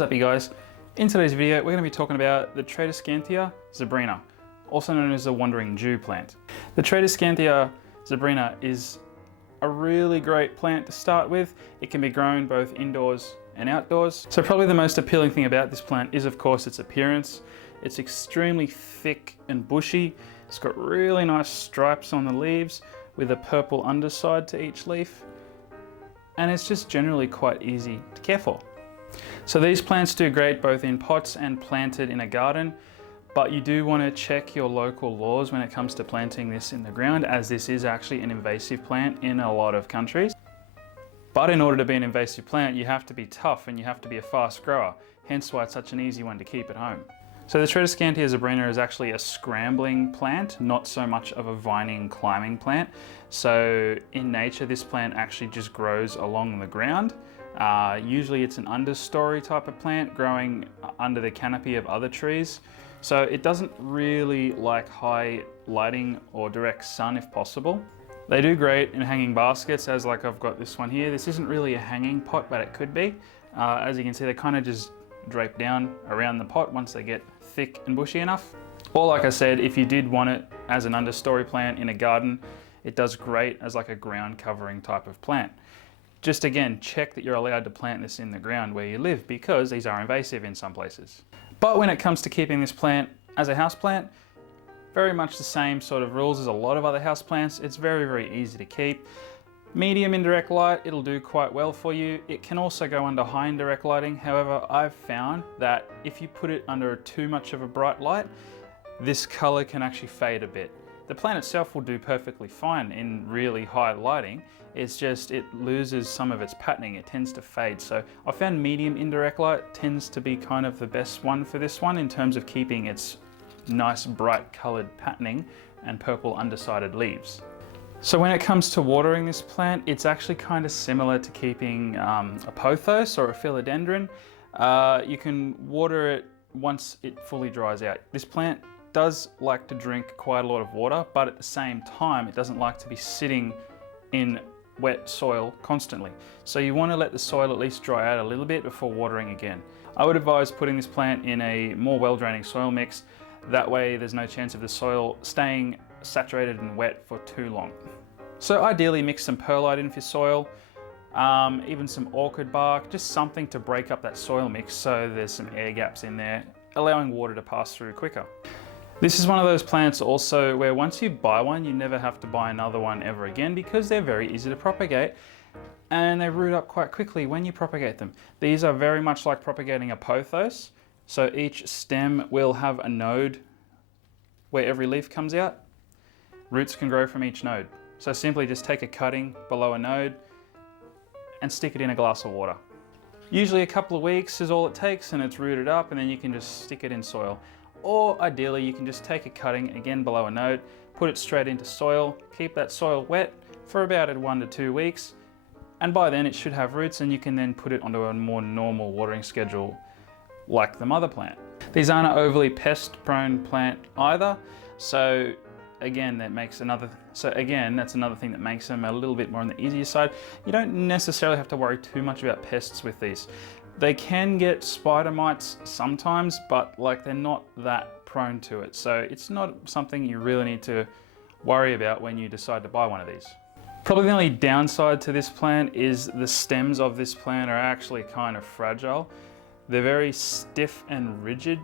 What is up, you guys? In today's video, we're going to be talking about the Tradescantia zebrina, also known as the Wandering Jew plant. The Tradescantia zebrina is a really great plant to start with. It can be grown both indoors and outdoors. So probably the most appealing thing about this plant is, of course, its appearance. It's extremely thick and bushy. It's got really nice stripes on the leaves with a purple underside to each leaf. And it's just generally quite easy to care for. So these plants do great both in pots and planted in a garden, but you do want to check your local laws when it comes to planting this in the ground, as this is actually an invasive plant in a lot of countries. But in order to be an invasive plant, you have to be tough and you have to be a fast grower, hence why it's such an easy one to keep at home. So the Tradescantia zebrina is actually a scrambling plant, not so much of a vining climbing plant. So in nature, this plant actually just grows along the ground. Usually it's an understory type of plant growing under the canopy of other trees. So it doesn't really like high lighting or direct sun if possible. They do great in hanging baskets, as like I've got this one here. This isn't really a hanging pot, but it could be. As you can see, they kind of just drape down around the pot once they get thick and bushy enough. Or like I said, if you did want it as an understory plant in a garden, it does great as like a ground covering type of plant. Just again, check that you're allowed to plant this in the ground where you live, because these are invasive in some places. But when it comes to keeping this plant as a house plant, very much the same sort of rules as a lot of other house plants. It's very, very easy to keep. Medium indirect light, it'll do quite well for you. It can also go under high indirect lighting. However, I've found that if you put it under too much of a bright light, this color can actually fade a bit. The plant itself will do perfectly fine in really high lighting. It's just, it loses some of its patterning. It tends to fade. So I found medium indirect light tends to be kind of the best one for this one in terms of keeping its nice bright colored patterning and purple undersided leaves. So when it comes to watering this plant, it's actually kind of similar to keeping a pothos or a philodendron. You can water it once it fully dries out. This plant does like to drink quite a lot of water, but at the same time, it doesn't like to be sitting in wet soil constantly. So you want to let the soil at least dry out a little bit before watering again. I would advise putting this plant in a more well-draining soil mix. That way there's no chance of the soil staying saturated and wet for too long. So ideally mix some perlite in for your soil, even some orchid bark, just something to break up that soil mix so there's some air gaps in there, allowing water to pass through quicker. This is one of those plants also where once you buy one, you never have to buy another one ever again, because they're very easy to propagate and they root up quite quickly when you propagate them. These are very much like propagating a pothos. So each stem will have a node where every leaf comes out. Roots can grow from each node. So simply just take a cutting below a node and stick it in a glass of water. Usually a couple of weeks is all it takes and it's rooted up, and then you can just stick it in soil. Or ideally you can just take a cutting again below a node, put it straight into soil, keep that soil wet for about 1 to 2 weeks, and by then it should have roots and you can then put it onto a more normal watering schedule like the mother plant. These aren't an overly pest prone plant either, so again that's another thing that makes them a little bit more on the easier side. You don't necessarily have to worry too much about pests with these. They can get spider mites sometimes, but like they're not that prone to it. So it's not something you really need to worry about when you decide to buy one of these. Probably the only downside to this plant is the stems of this plant are actually kind of fragile. They're very stiff and rigid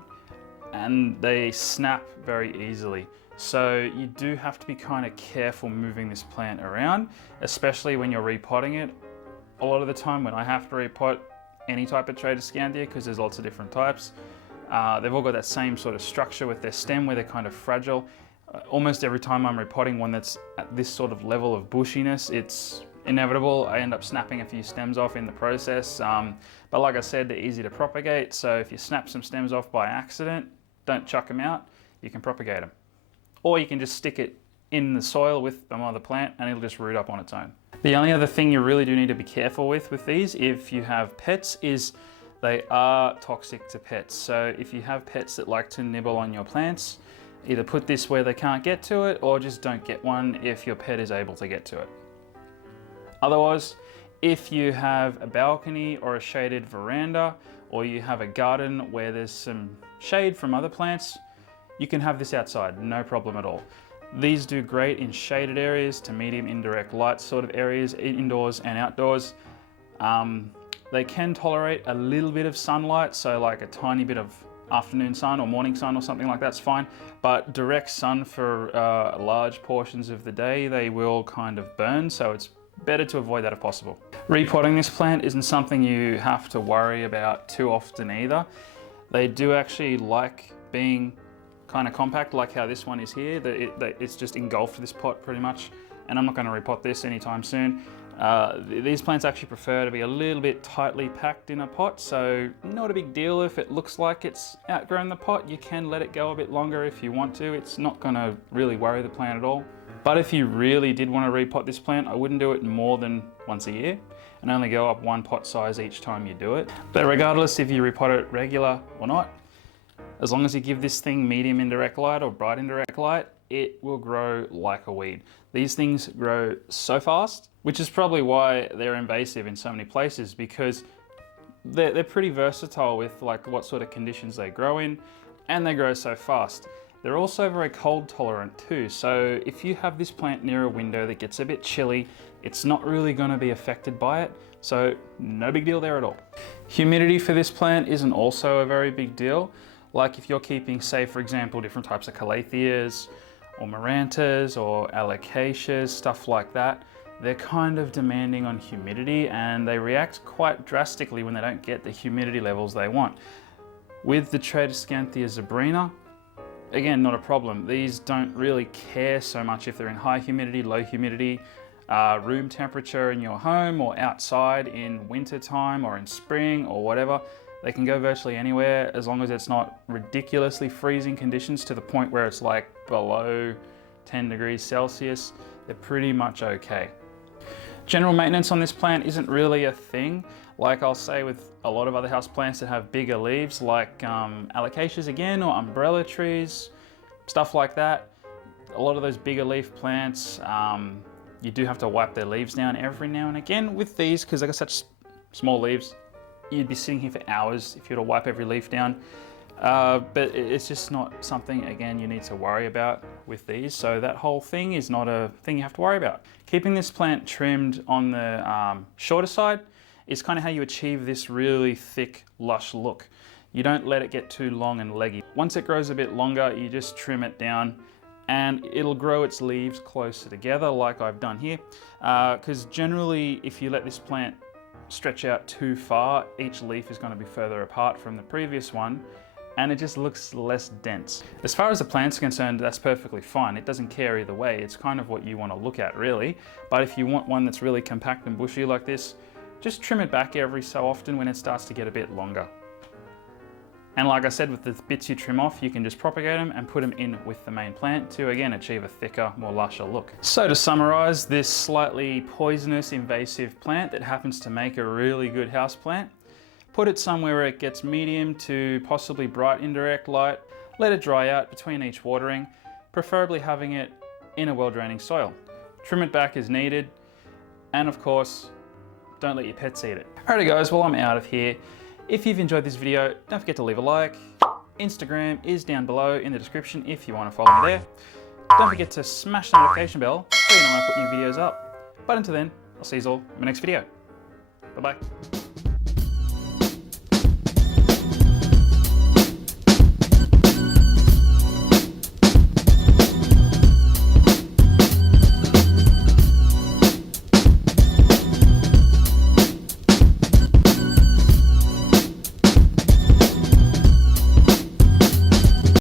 and they snap very easily. So you do have to be kind of careful moving this plant around, especially when you're repotting it. A lot of the time when I have to repot any type of Tradescantia, because there's lots of different types, they've all got that same sort of structure with their stem where they're kind of fragile. Almost every time I'm repotting one that's at this sort of level of bushiness, it's inevitable. I end up snapping a few stems off in the process. But like I said, they're easy to propagate. So if you snap some stems off by accident, don't chuck them out, you can propagate them. Or you can just stick it in the soil with some other plant and it'll just root up on its own. The only other thing you really do need to be careful with these, if you have pets, is they are toxic to pets. So if you have pets that like to nibble on your plants, either put this where they can't get to it or just don't get one if your pet is able to get to it. Otherwise, if you have a balcony or a shaded veranda or you have a garden where there's some shade from other plants, you can have this outside, no problem at all. These do great in shaded areas to medium indirect light sort of areas, indoors and outdoors. They can tolerate a little bit of sunlight, so like a tiny bit of afternoon sun or morning sun or something like that's fine, but direct sun for large portions of the day, they will kind of burn, so it's better to avoid that if possible. Repotting this plant isn't something you have to worry about too often either. They do actually like being kind of compact, like how this one is here. It's just engulfed this pot pretty much, and I'm not going to repot this anytime soon. These plants actually prefer to be a little bit tightly packed in a pot, so not a big deal if it looks like it's outgrown the pot. You can let it go a bit longer if you want to. It's not going to really worry the plant at all. But if you really did want to repot this plant, I wouldn't do it more than once a year and only go up one pot size each time you do it. But regardless if you repot it regular or not, as long as you give this thing medium indirect light or bright indirect light, it will grow like a weed. These things grow so fast, which is probably why they're invasive in so many places, because they're pretty versatile with like what sort of conditions they grow in, and they grow so fast. They're also very cold tolerant too, so if you have this plant near a window that gets a bit chilly, it's not really going to be affected by it, so no big deal there at all. Humidity for this plant isn't also a very big deal. Like if you're keeping, say for example, different types of calatheas or marantas or alocasias, stuff like that, they're kind of demanding on humidity and they react quite drastically when they don't get the humidity levels they want. With the Tradescantia zebrina, again, not a problem. These don't really care so much if they're in high humidity, low humidity, room temperature in your home or outside in winter time or in spring or whatever. They can go virtually anywhere as long as it's not ridiculously freezing conditions to the point where it's like below 10 degrees Celsius. They're pretty much okay. General maintenance on this plant isn't really a thing. Like I'll say with a lot of other house plants that have bigger leaves, like alocasias again, or umbrella trees, stuff like that. A lot of those bigger leaf plants, you do have to wipe their leaves down every now and again. With these, because they got such small leaves, you'd be sitting here for hours if you were to wipe every leaf down. But it's just not something, again, you need to worry about with these. So that whole thing is not a thing you have to worry about. Keeping this plant trimmed on the shorter side is kind of how you achieve this really thick, lush look. You don't let it get too long and leggy. Once it grows a bit longer, you just trim it down and it'll grow its leaves closer together like I've done here. Because generally, if you let this plant stretch out too far, each leaf is going to be further apart from the previous one and it just looks less dense. As far as the plant's concerned, that's perfectly fine. It doesn't care either way. It's kind of what you want to look at really. But if you want one that's really compact and bushy like this, just trim it back every so often when it starts to get a bit longer. And like I said, with the bits you trim off, you can just propagate them and put them in with the main plant to again achieve a thicker, more lusher look. So to summarize, this slightly poisonous invasive plant that happens to make a really good house plant, put it somewhere where it gets medium to possibly bright indirect light, let it dry out between each watering, preferably having it in a well-draining soil. Trim it back as needed, and of course, don't let your pets eat it. Alrighty guys, well I'm out of here. If you've enjoyed this video, don't forget to leave a like. Instagram is down below in the description if you want to follow me there. Don't forget to smash the notification bell so you know when I put new videos up. But until then, I'll see you all in my next video. Bye bye.